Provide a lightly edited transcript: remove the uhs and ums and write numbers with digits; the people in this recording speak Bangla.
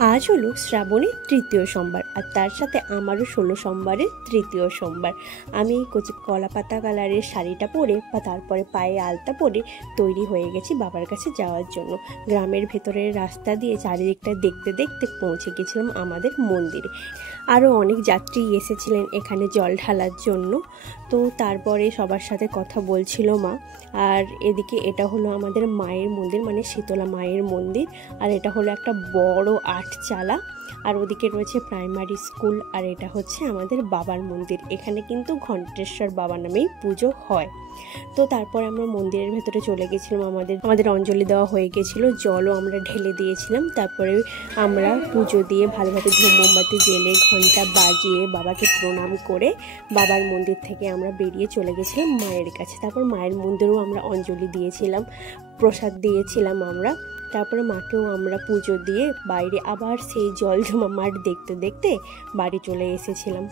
আজ হলো শ্রাবণের তৃতীয় সোমবার, আর তার সাথে আমারও 16 সোমবারের তৃতীয় সোমবার। আমি এই কলা পাতা কালারের শাড়িটা পরে বা তারপরে পায়ে আলতা পরে তৈরি হয়ে গেছি বাবার কাছে যাওয়ার জন্য। গ্রামের ভেতরের রাস্তা দিয়ে চারিদিকটা দেখতে দেখতে পৌঁছে গেছিলাম আমাদের মন্দিরে। আরও অনেক যাত্রী এসেছিলেন এখানে জল ঢালার জন্য। তো তারপরে সবার সাথে কথা বলছিল মা। আর এদিকে এটা হলো আমাদের মায়ের মন্দির, মানে শীতলা মায়ের মন্দির। আর এটা হলো একটা বড় আটচালা। আর ওদিকে রয়েছে প্রাইমারি স্কুল। আর এটা হচ্ছে আমাদের বাবার মন্দির। এখানে কিন্তু ঘণ্টেশ্বর বাবা নামেই পুজো হয়। তো তারপর আমরা মন্দিরের ভেতরে চলে গেছিলাম। আমাদের অঞ্জলি দেওয়া হয়ে গেছিলো, জলও আমরা ঢেলে দিয়েছিলাম। তারপরে আমরা পুজো দিয়ে ভালোভাবে ধূপ মোমবাতি জ্বেলে ঘন্টা বাজিয়ে বাবাকে প্রণাম করে বাবার মন্দির থেকে আমরা বেরিয়ে চলে গেছিলাম মায়ের কাছে। তারপর মায়ের মন্দিরেও আমরা অঞ্জলি দিয়েছিলাম, প্রসাদ দিয়েছিলাম আমরা। তারপরে মাকেও আমরা পুজো দিয়ে বাইরে আবার সেই জল জমা মাঠ দেখতে দেখতে বাড়ি চলে এসেছিলাম।